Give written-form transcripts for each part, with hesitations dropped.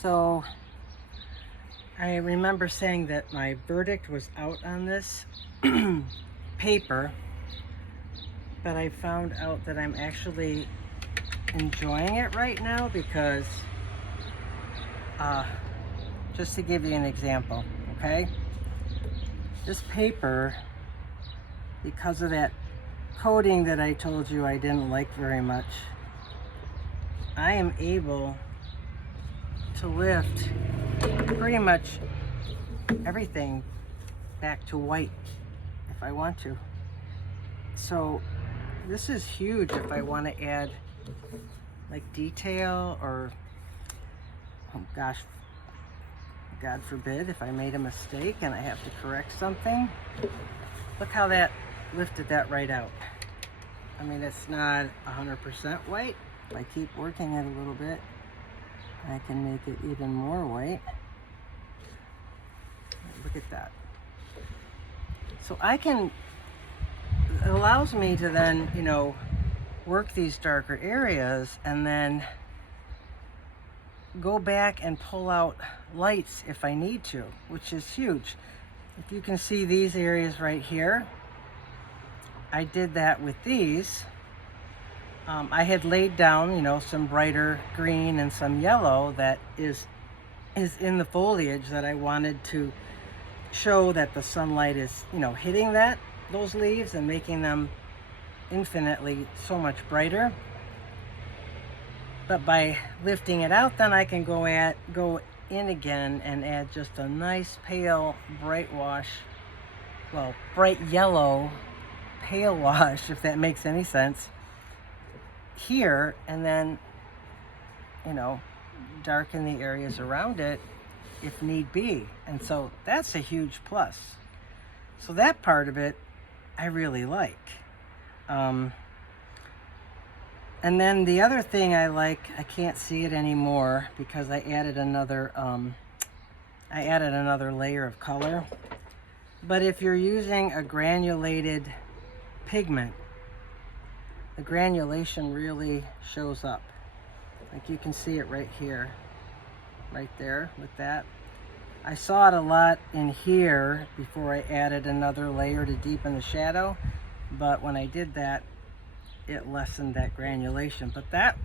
So I remember saying that my verdict was out on this paper, but I found out that I'm actually enjoying it right now because, just to give you an example, okay? This paper, because of that coating that I told you I didn't like very much, I am able to lift pretty much everything back to white if I want to. So this is huge if I want to add like detail or, oh gosh, God forbid, if I made a mistake and I have to correct something. Look how that lifted that right out. I mean, it's not 100% white. If I keep working it a little bit, I can make it even more white. Look at that. So it allows me to then, work these darker areas and then go back and pull out lights if I need to, which is huge. If you can see these areas right here, I did that with these. I had laid down, some brighter green and some yellow that is in the foliage that I wanted to show that the sunlight is, hitting those leaves and making them infinitely so much brighter. But by lifting it out, then I can go in again and add just a nice pale bright wash, well, bright yellow pale wash, if that makes any sense, here, and then darken the areas around it if need be. And so that's a huge plus. So that part of it I really like. And then the other thing I like, I can't see it anymore because I added another layer of color. But if you're using a granulated pigment, the granulation really shows up. Like you can see it right here, right there with that. I saw it a lot in here before I added another layer to deepen the shadow, but when I did that, it lessened that granulation. But that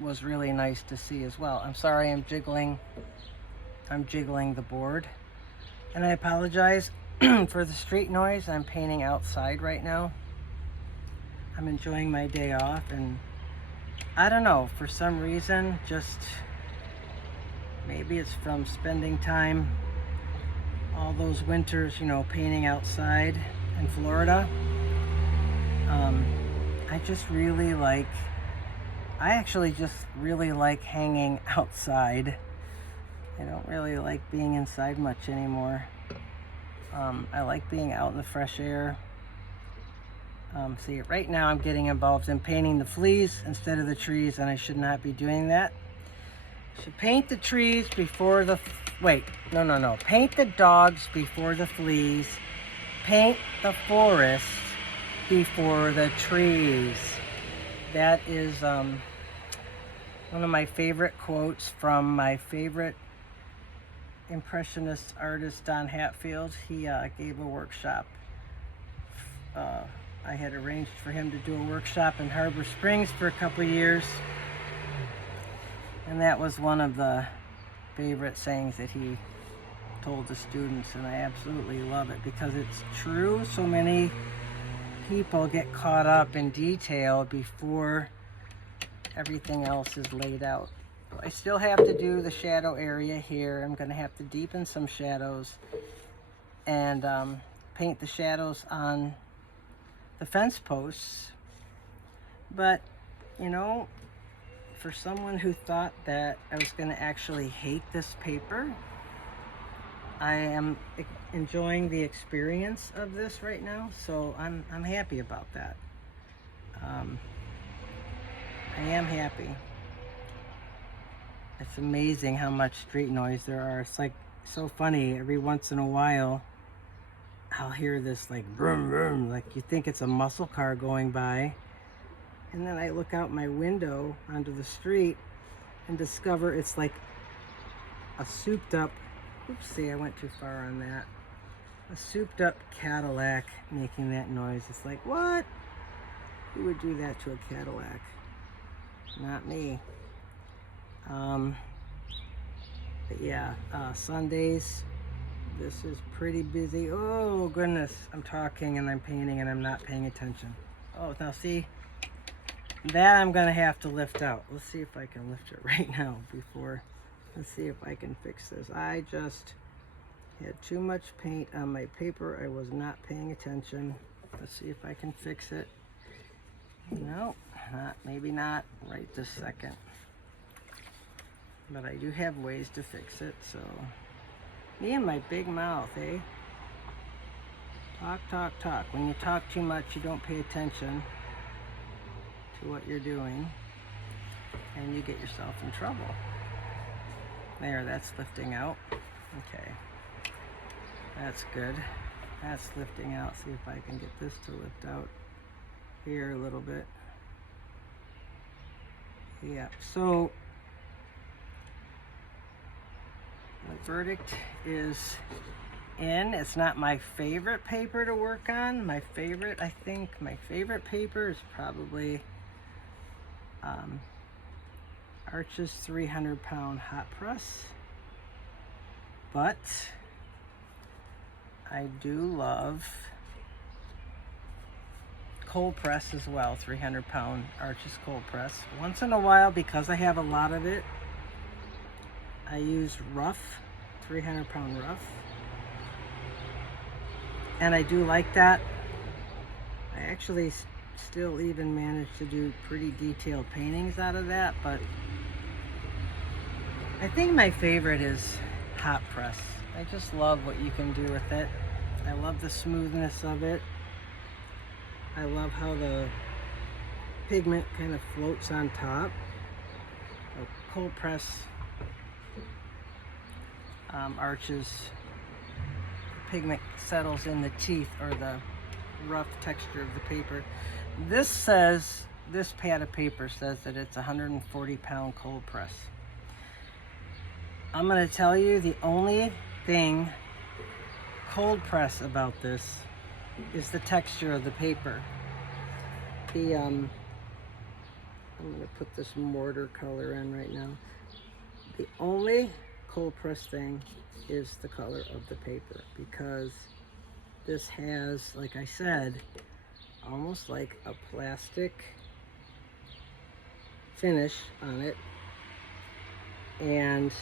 was really nice to see as well. I'm sorry, I'm jiggling the board. And I apologize for the street noise. I'm painting outside right now. I'm enjoying my day off, and I don't know, for some reason, just maybe it's from spending time all those winters, painting outside in Florida. I actually just really like hanging outside. I don't really like being inside much anymore. I like being out in the fresh air. See, right now I'm getting involved in painting the fleas instead of the trees, and I should not be doing that. I should paint the trees before paint the dogs before the fleas. Paint the forest before the trees. That is one of my favorite quotes from my favorite impressionist artist, Don Hatfield. He gave a workshop. I had arranged for him to do a workshop in Harbor Springs for a couple of years, and that was one of the favorite sayings that he told the students, and I absolutely love it because it's true. So many people get caught up in detail before everything else is laid out. I still have to do the shadow area here. I'm going to have to deepen some shadows and paint the shadows on the fence posts. But for someone who thought that I was going to actually hate this paper, I am enjoying the experience of this right now, so I'm happy about that. I am happy. It's amazing how much street noise there are. It's like so funny. Every once in a while I'll hear this like vroom vroom, like you think it's a muscle car going by, and then I look out my window onto the street and discover it's like a souped up, oopsie, I went too far on that. A souped up Cadillac making that noise. It's like, what? Who would do that to a Cadillac? Not me. But yeah, Sundays, this is pretty busy. Oh goodness, I'm talking and I'm painting and I'm not paying attention. Oh, now see, that I'm gonna have to lift out. Let's see if I can lift it right now before, let's see if I can fix this. I just had too much paint on my paper. I was not paying attention. Let's see if I can fix it. No, maybe not right this second. But I do have ways to fix it, so. Me and my big mouth, eh? Talk, talk, talk. When you talk too much, you don't pay attention to what you're doing, and you get yourself in trouble. There, that's lifting out. Okay. That's good. That's lifting out. See if I can get this to lift out here a little bit. Yeah, so the verdict is in. It's not my favorite paper to work on. My favorite paper is probably Arch's 300-pound hot press. But I do love cold press as well, 300-pound Arch's cold press. Once in a while, because I have a lot of it, I use rough, 300-pound rough. And I do like that. I actually still even manage to do pretty detailed paintings out of that, but I think my favorite is hot press. I just love what you can do with it. I love the smoothness of it. I love how the pigment kind of floats on top. A cold press Arches, the pigment settles in the teeth or the rough texture of the paper. This pad of paper says that it's a 140-pound cold press. I'm going to tell you the only thing cold press about this is the texture of the paper. I'm going to put this mortar color in right now. The only cold press thing is the color of the paper, because this has, like I said, almost like a plastic finish on it. And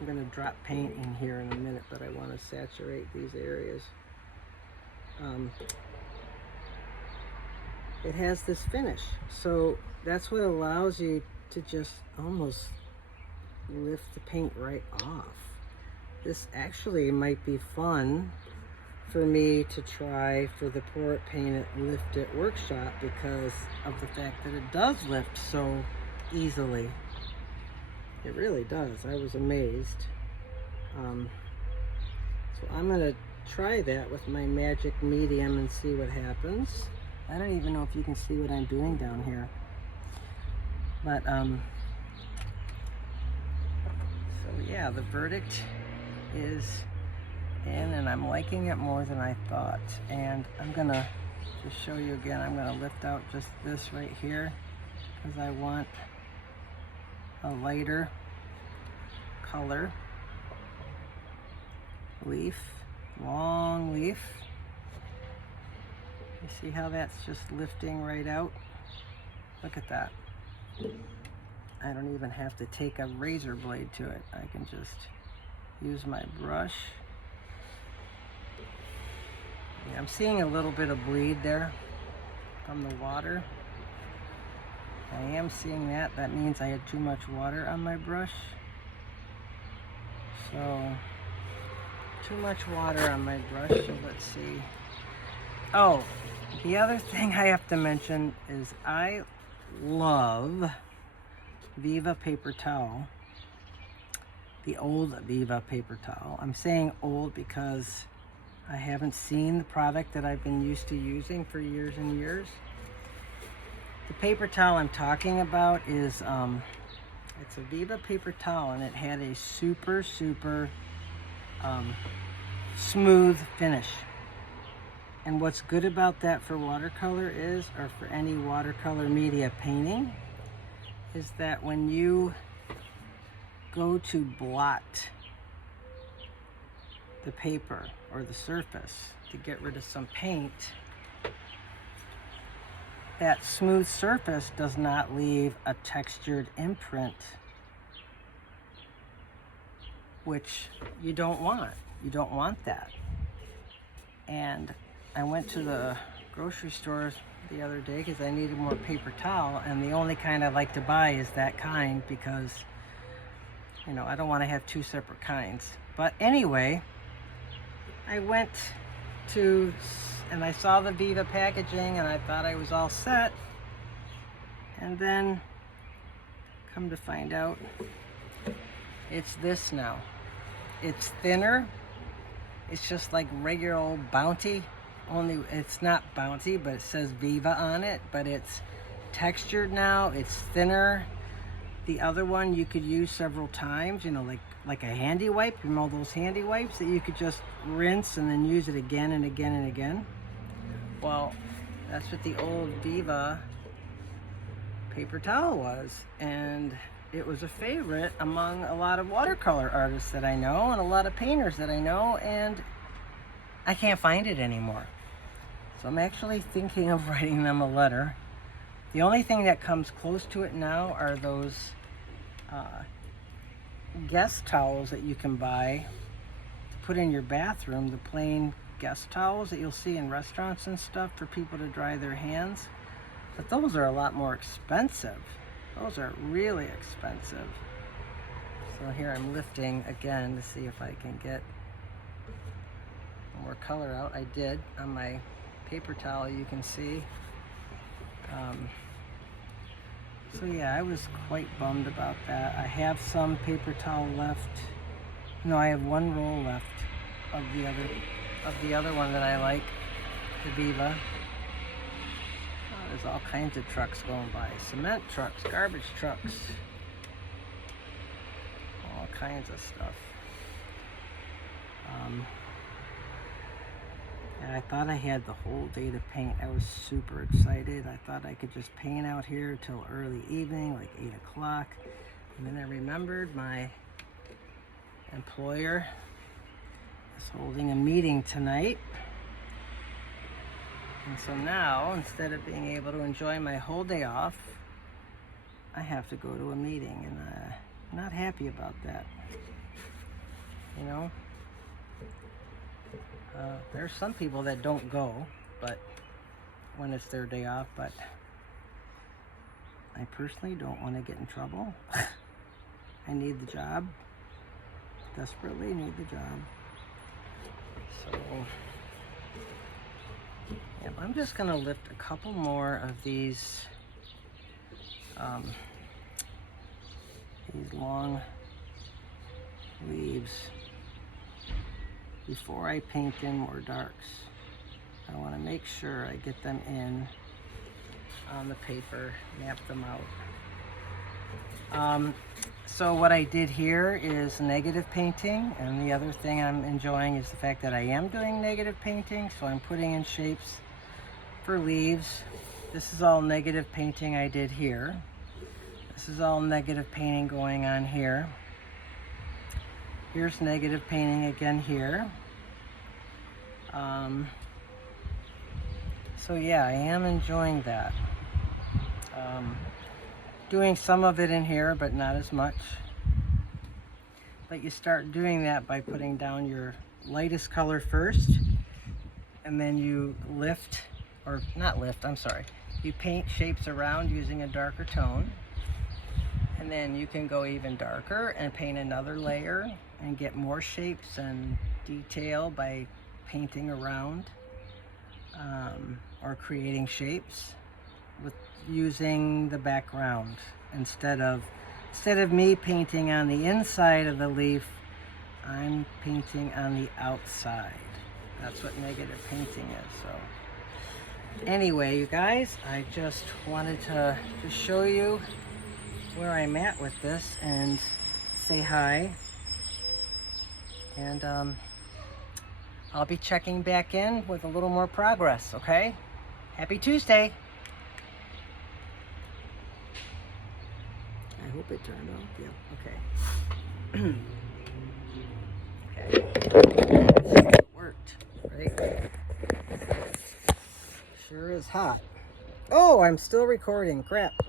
I'm going to drop paint in here in a minute, but I want to saturate these areas. It has this finish, so that's what allows you to just almost lift the paint right off. This actually might be fun for me to try for the Pour It, Paint It, Lift It workshop, because of the fact that it does lift so easily. It really does. I was amazed. So I'm going to try that with my magic medium and see what happens. I don't even know if you can see what I'm doing down here. But, so yeah, the verdict is in, and I'm liking it more than I thought. And I'm going to just show you again. I'm going to lift out just this right here, because I want a lighter color leaf, long leaf. You see how that's just lifting right out? Look at that. I don't even have to take a razor blade to it. I can just use my brush. Yeah, I'm seeing a little bit of bleed there from the water. I am seeing that. That means I had too much water on my brush. So, too much water on my brush, so let's see. Oh, the other thing I have to mention is I love Viva paper towel. The old Viva paper towel. I'm saying old because I haven't seen the product that I've been used to using for years and years. The paper towel I'm talking about is It's a Viva paper towel, and it had a super smooth finish. And what's good about that for watercolor is, or for any watercolor media painting, is that when you go to blot the paper or the surface to get rid of some paint, that smooth surface does not leave a textured imprint, which you don't want. You don't want that. And I went to the grocery store the other day because I needed more paper towel, and the only kind I like to buy is that kind because, you know, I don't want to have two separate kinds. But anyway, I went to, and I saw the Viva packaging, and I thought I was all set. And then, come to find out, it's this now. It's thinner. It's just like regular old Bounty. Only it's not Bounty, but it says Viva on it. But it's textured now. It's thinner. The other one you could use several times, you know, like a handy wipe. You know those handy wipes that you could just rinse and then use it again and again and again? Well, that's what the old Viva paper towel was. And it was a favorite among a lot of watercolor artists that I know and a lot of painters that I know, and I can't find it anymore. So I'm actually thinking of writing them a letter. The only thing that comes close to it now are those guest towels that you can buy to put in your bathroom, the plain guest towels that you'll see in restaurants and stuff for people to dry their hands. But those are a lot more expensive. Those are really expensive. So here I'm lifting again to see if I can get more color out. I did on my paper towel, you can see. So yeah, I was quite bummed about that. I have some paper towel left. No, I have one roll left of the other one that I like, the Viva. There's all kinds of trucks going by. Cement trucks, garbage trucks, all kinds of stuff. And I thought I had the whole day to paint. I was super excited. I thought I could just paint out here till early evening, like 8 o'clock. And then I remembered my employer is holding a meeting tonight. And so now, instead of being able to enjoy my whole day off, I have to go to a meeting, and I'm not happy about that. You know? There's some people that don't go, but when it's their day off, but I personally don't want to get in trouble. I need the job. Desperately need the job. So yeah, I'm just gonna lift a couple more of these long leaves before I paint in more darks. I want to make sure I get them in on the paper, map them out. So what I did here is negative painting, and the other thing I'm enjoying is the fact that I am doing negative painting. So I'm putting in shapes for leaves. This is all negative painting I did here. This is all negative painting going on here. Here's negative painting again here. So yeah, I am enjoying that. Doing some of it in here, but not as much. But you start doing that by putting down your lightest color first, and then you lift, or not lift, I'm sorry. You paint shapes around using a darker tone, and then you can go even darker and paint another layer and get more shapes and detail by painting around or creating shapes with using the background instead of me painting on the inside of the leaf. I'm painting on the outside. That's what negative painting is. So anyway, you guys, I just wanted to show you where I'm at with this and say hi. And I'll be checking back in with a little more progress, okay? Happy Tuesday. I hope it turned off. Yeah, okay. Okay. It worked, right? Sure is hot. Oh, I'm still recording. Crap.